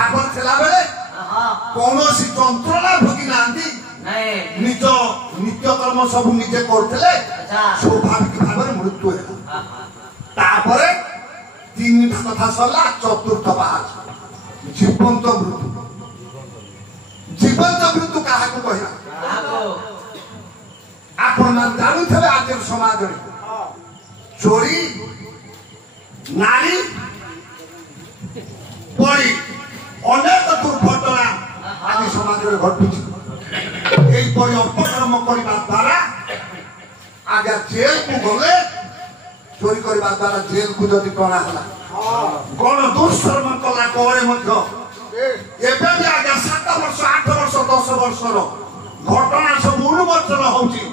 भागवत थिला बेले कौनसी जंत्रणा भोगी नांदी निज नित्य कर्म सब निजे करथिले स्वाभाविक भाव मृत्यु होला तापरे तीन कथा सरला चतुर्थ बाहर जीवंत मृत्यु कहा को कहला आपण मान जानू थे आज समाज रे चोरी नारी पड़ी अनेक दुर्घटना आज समाज रे घटुची এই পরি অপকর্ম করিবা দ্বারা আগে জেল কু গলে চোরি করিবা দ্বারা জেল কু যদি টনা হলা গণ দুষ্কর্ম কলা করে মধ্য ଏବେ ବି ଆଜ୍ଞା 7 ବର୍ଷ 8 ବର୍ଷ 10 ବର୍ଷର ଘଟଣା ସବୁ ଉନ୍ମୋଚନ ହଉଛି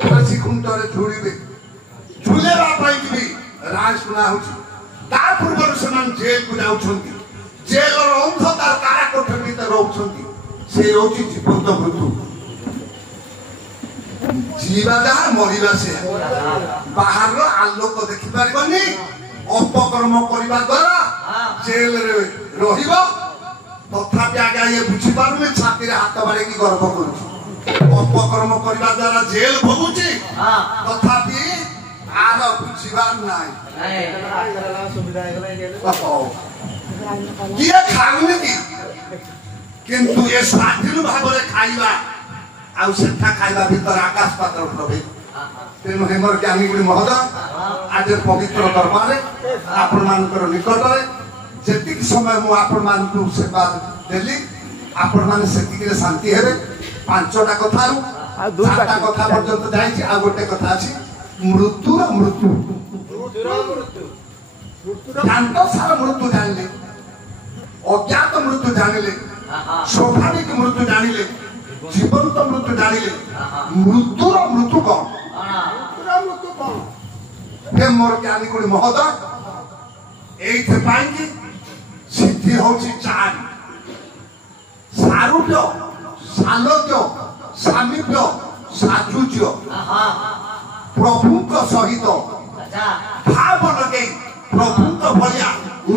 କୌଣସି ଖୁଣ୍ଟରେ ଝୁଳିବେ ଝୁଲେଇବା ପାଇଁ ବି ରାୟ ଶୁଣା ହଉଛି ତା ପୂର୍ବରୁ ସେମାନେ ଜେଲକୁ ଯାଉଛନ୍ତି ଜେଲର ଅନ୍ଧକାର କାରାକୋଠରୀ ଭିତରେ ରହୁଛନ୍ତି ସେ ହେଉଛି ଜୀବନ୍ତ ମୃତ୍ୟୁ जीवा जहा मरिबा से बाहर रो आलोक देखि पारिबनी अपकर्म करिबा द्वारा जेल रे रहिबो तथापि आगे ये बुझी पारुने छाती रे हाथ बारे की गर्व करू अपकर्म करिबा द्वारा जेल भोगुची तथापि आर बुझीबार नाही सुविधा किए खाउनी की किंतु ये स्वाधीन भाव रे खाइबा आउ सेठा खाइबा भीतर आकाश पाताल प्रभेद तेणु हेमर ज्ञानी गुणी महोदय आज पवित्र दरबार आपण मानकर निकट जेति समय मु आपण मान को सेवा देली आपण मान सेति के शांति हेबे पांचटा कथा सातटा कथा पर्यंत जाईछि आ गोटे कथा अछि मृत्यु जानत सारा मृत्यु जानले अज्ञात मृत्यु जानले स्वाभाविक मृत्यु जानले जीवंत मृत्यु जानिले मृत्यु कौन मोर ज्ञानी गुणी महोदय एइथे पाई कि सिद्धि होची चार सारूप्य सालोक्य सामीप्य साजुज्य प्रभु सहित भाव लगे प्रभु भलिया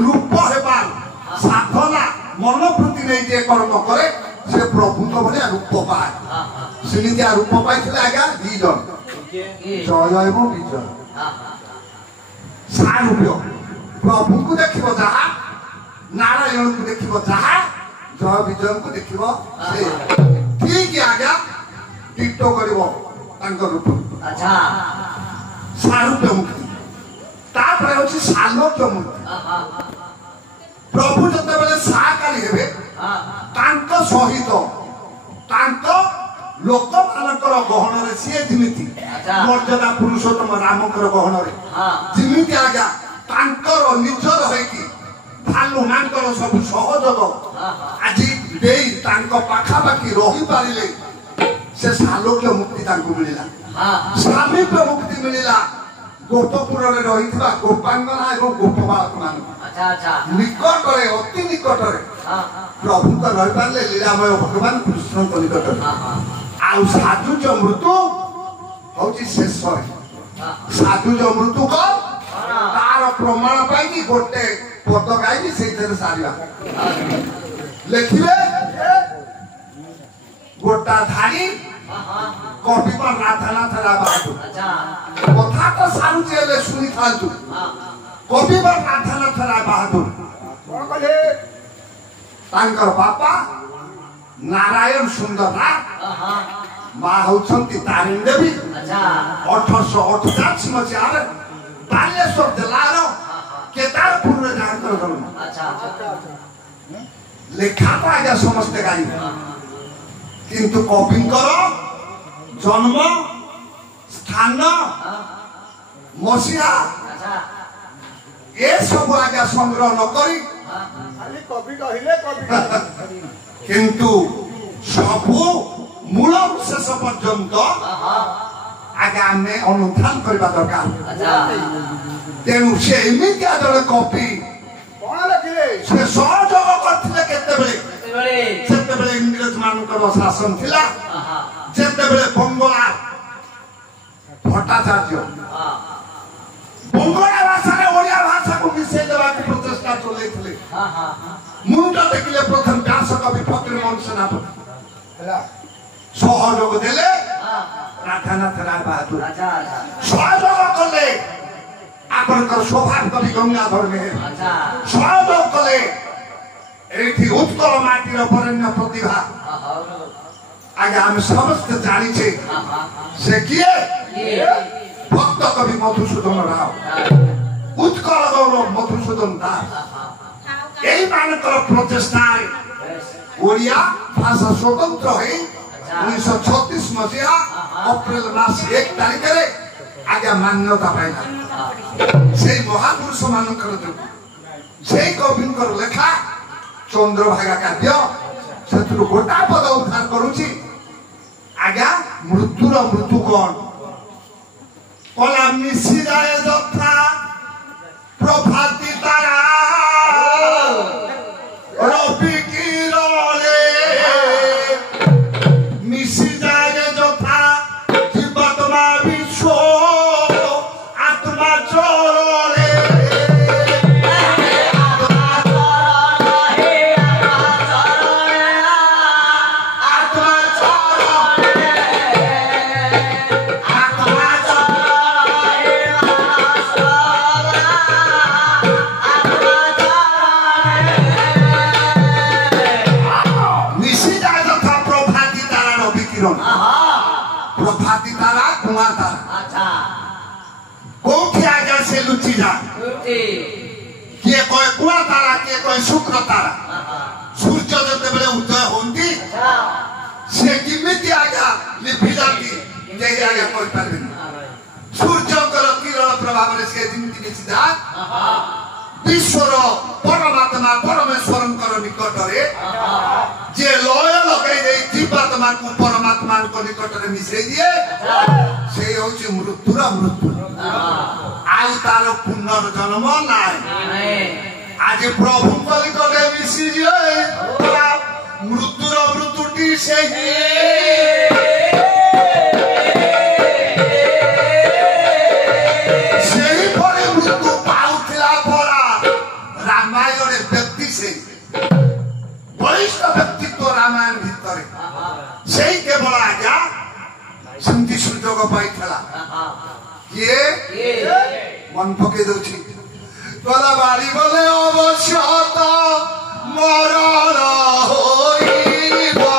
रूप हेबार साधना मनोवृत्ति नहीं जे कर्म करे से प्रभु तो भलिया रूप पाए सिलिंगा रूप पाइथिले आगा दी जन जय एवं विजय सारूप्य प्रभु को देखिबो जहा नारायण को देखिबो जहा जय विजय को देखिबो से ठीक आगा टिटो करिवो तांकर रूप अच्छा सारूप्य मुक्ति तापर होछि सालोक्य मुक्ति प्रभु जते बेले साकारी हेबे तांको सहित तांको लोक मानकर गहन रे सिए जिमिति मर्यादा पुरुषोत्तम रामकर गहन रे जिमिति आगा तांकर निजर होइकी भालु मानकर सब सहयोग आजि देई तांको पाखा बाकी रही पारिले से सालोक्य मुक्ति तांको मिलिला सामीप्य मुक्ति मिलिला गोपपुर रे रहितबा गोपांगना एवं गोपबालक मान अच्छा अच्छा निकट रे अति निकट रे प्रभु का रहि पारले लीलामय भगवान कृष्ण को निकट आउ साधुज मृत्यु होची शेष रे साधुज मृत्यु को तार प्रमाण पाई कि गोटे पद गाई सेइथरे सारिया लिखिबे गोटा धारी कॉपी पर राधानाथ राबादुर कथा तो सारू चेले सुनी थांतु कॉपी पर राधानाथ राबादुर कोन कहले तांकर बापा नारायण सुंदर राय मां होछंती तारिणी देवी 1888 मसिया रे बालेश्वर जिल्लार केदारपुर रे जाकर जन्म अच्छा लेखा पाया समस्त गाई किंतु कविंकर जन्म स्थान मसिया ए सब आज्ञा संग्रह न करी खाली कवि कहिले कवि किंतु सबु मूल शेष पर्यंत आज्ञा में अनुधान करबा दरकार तेणु से एमितिया जड़े कवि कोन लिखिले से सहयोग करथिले केते बेले इंग्रेज मानकर शासन थिला जेते बेले बंगला भट्टाचार्य बंगला भाषा रे ओडिया भाषा को मिसे देबा के प्रचेष्टा चले थिले मुंड देखिले प्रथम व्यास कवि फकीरमोहन सेनापति सहयोग देले राधानाथ राय बहादुर सहयोग कले आपनकर स्वभाव कवि गंगाधर मेहर सहयोग कले एठी उत्कल माटीर बरण्य प्रतिभा आगे हम समस्त जानी छे से किए भक्त कवि मधुसूदन राव उत्कल गौरव मधुसूदन दास यही मानकर प्रचेष्टाए ओडिया भाषा स्वतंत्र है 1936 मसीहा अप्रैल मास 1 तारिख रे आगे मान्यता पाइला से महापुरुष मानकर से कविंकर लेखा चंद्रभागा काव्य सेतु गोटा पद उद्धार करूची आज्ञा मृत्युर मृत्यु कौन कला मिसी जाए जथा प्रभाती तारा रवि किरणे मिसी जाए जथा जीवात्मा विश्व आत्मा चरणे प्रभाती तारा कुमार तारा कोठी आगे से लुची जा किए कोई कुमार तारा किए कोई शुक्र तारा सूर्य जते बेले उदय होंदी से किमिति आगे लिपि जाती जे आगे कोई परबे सूर्य कर किरण प्रभाव रे से जिमिति निछि जा विश्वर परमात्मा परमेश्वरंकर निकट रे जे लय लगाई दे जीवात्मा को परमात्मा को निकट रे मिसै दिए से होची मृत्युर मृत्यु आउ तार पुनर्जन्म नाय आज प्रभु कलि करे मिसि जे मृत्युर मृत्युटी से सेही परे मृत्यु पाउथिला परा रामायण व्यक्ति से वरिष्ठ व्यक्तित्व रामायण भितरे से केवल आज्ञा सेमती सुजोग पाइला ये मन पके दउछि तोला बारी बोले अवश्य तो मरण होइबा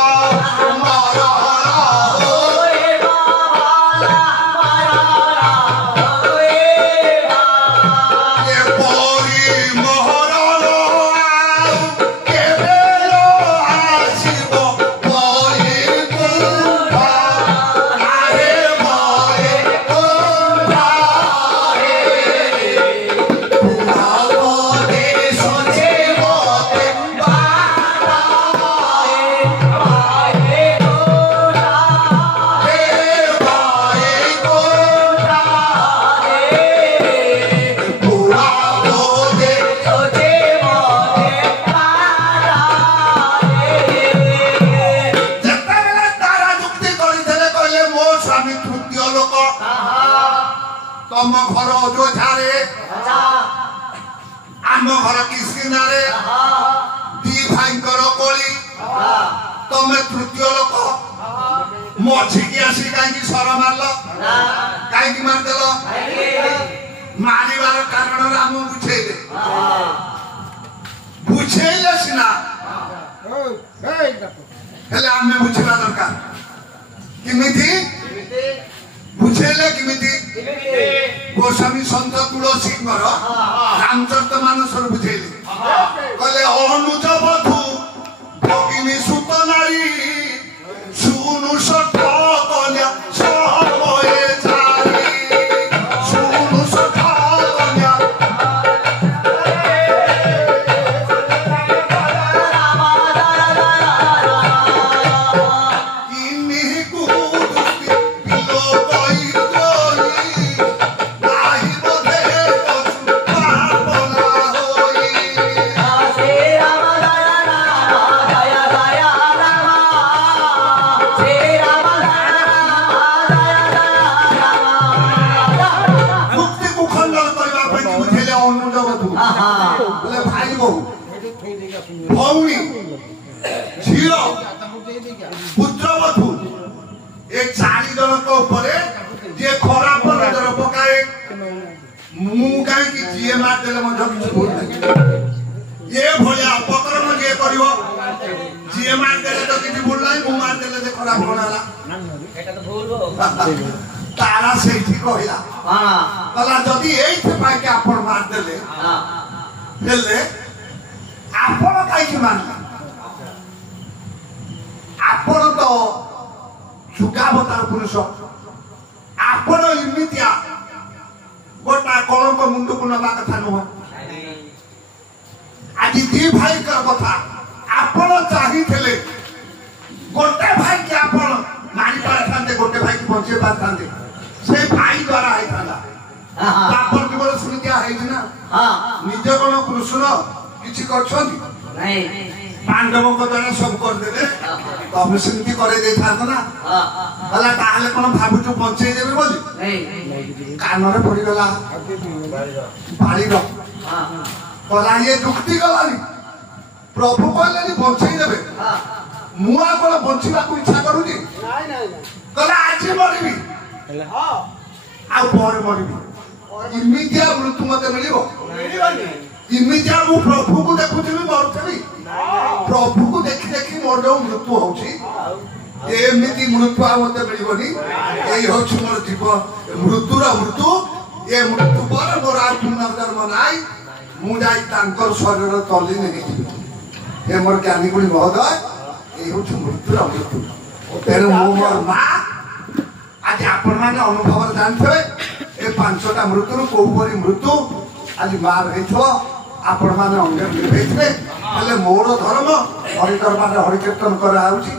आम घर किसकिनारे दी भाईकर कोली तमे तृतीय लोक मझिकी आसी कहीं सर मारल कहीं मारदेल मारिबार कारण राम बुझेले बुझेले सिना हेले आमे बुझिबा दरकार किमिति बुझेले किमिति गोस्वामी संत तुलसी रामचरित मानस बुझेले कहले अनुज बधू भगिनी सुत नारी सुनु सठ कन्या सबए चारी सुनु सठ कन्या Rama झील पुत्रवधू ए 4 जनक ऊपर जे खराब नजर पकाए मु कहीं कि जीए मार देले मध्य किछ भूल नहीं ये भलिया अपक्रम जे करिवो जीए मार देले तो किछ भूल नहीं मु मार देले जे खराब बनाला एटा तो भूल हो तारा सेठी कहला हां कला जदी एइथे पाइ के आपण मार देले हां हेले आपण काई कि मानला आपण तो सुगावतार पुरुष आपण इमितिया गोटा कलंक मुंड को नबा कथा नुह आज दी भाई का कथा आपण चाहि थेले गोटे भाई के आपण मारी पार थांते गोटे भाई के पहुंचे पार थांते से भाई द्वारा आई थांदा आपण के बोल सुनि दिया है ना हां निज कोन कृष्ण किछि करछोनी नहीं पांडवों को द्वारा सब कर देले तब सिंती करे दे थांतो ना हां हला ताहले कोन भाबुचु पहुंचे देबे बोली नहीं कानरे पड़ी गला बाड़ी रो हां कला ये दुखती गलानी प्रभु कहले नि बंचई देबे हां मुआ कोन बंचिबा को इच्छा करूनी नहीं नहीं कला आज मरिबी हां आ पर मरिबी इमिडिया मृत्यु मते मिलिबो मिलिबनी इमिडिया मु प्रभु को देखुथिबी मरथबी प्रभु को देखि देखि मोर जो मृत्यु होउची एमिति मृत्यु मते मिलिबनी एई होछु मोर जीवन मृत्युर मृत्यु ये मृत्यु पर मोर आ पुनर्जन्म नाई मु जाई तांकर शरीर तली नहीं हे मोर ज्ञानी गुणी महोदय एई होछु मृत्युर मृत्यु तेरे मोर मा आज आपण माने अनुभव जानथे ए 5टा मृत्यु को परी मृत्यु आज मार हेथो आपण माने अंग निर्भेथबे हले मोर धर्म हरि दरबार हरि कीर्तन करा आउची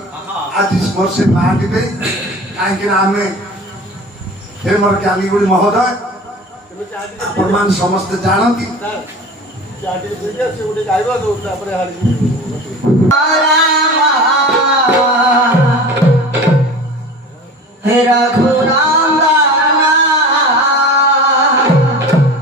आज मोर से मा दिबे काहे कि आमे हे मोर ज्ञानी गुणी महोदय आपण मान समस्त जानती चाटी से उठे गाइबा तो तापर हरि